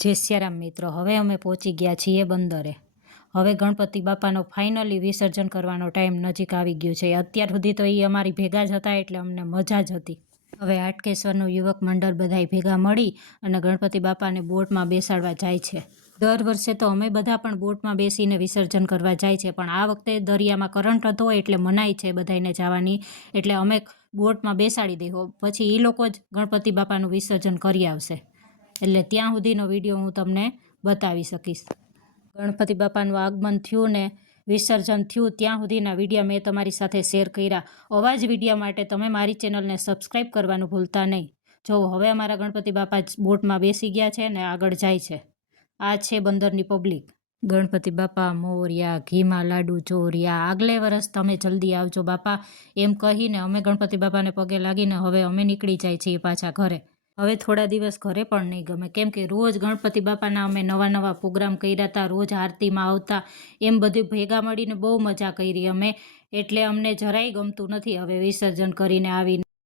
જય સિયારામ મિત્રો, હવે અમે પહોંચી ગયા છીએ બંદરે। હવે ગણપતિ બાપાનો ફાઇનલી વિસર્જન કરવાનો ટાઈમ નજીક આવી ગયો છે। અત્યાર સુધી તો એ અમારી ભેગા જ હતા એટલે અમને મજા જ હતી। હવે હાટકેશ્વરનું યુવક મંડળ બધાય ભેગા મળી અને ગણપતિ બાપાને બોટમાં બેસાડવા જાય છે। દર વર્ષે તો અમે બધા પણ બોટમાં બેસીને વિસર્જન કરવા જાય છે, પણ આ વખતે દરિયામાં કરંટ હતો એટલે મનાઈ છે બધાને જવાની, એટલે અમે બોટમાં બેસાડી દઈએ, પછી એ લોકો જ ગણપતિ બાપાનું વિસર્જન કરી આવશે। એટલે ત્યાં સુધીનો વિડીયો હું તમને બતાવી શકીશ। ગણપતિ બાપાનું આગમન થયું ને વિસર્જન થયું ત્યાં સુધીના વિડીયો મેં તમારી સાથે શેર કર્યા। આવા જ વિડીયો માટે તમે મારી ચેનલને સબસ્ક્રાઈબ કરવાનું ભૂલતા નહીં। જો હવે અમારા ગણપતિ બાપા બોટમાં બેસી ગયા છે ને આગળ જાય છે। આ છે બંદરની પબ્લિક। ગણપતિ બાપા મોર્યા, ઘીમાં લાડુ ચોર્યા, આગલે વર્ષ તમે જલ્દી આવજો બાપા, એમ કહીને અમે ગણપતિ બાપાને પગે લાગીને હવે અમે નીકળી જાય છીએ પાછા ઘરે। હવે થોડા દિવસ ઘરે પણ નહીં ગમે, કેમ કે રોજ ગણપતિ બાપાના અમે નવા પ્રોગ્રામ કર્યા હતા, રોજ આરતીમાં આવતા, એમ બધું ભેગા મળીને બહુ મજા કરી અમે, એટલે અમને જરાય ગમતું નથી હવે વિસર્જન કરીને આવીને।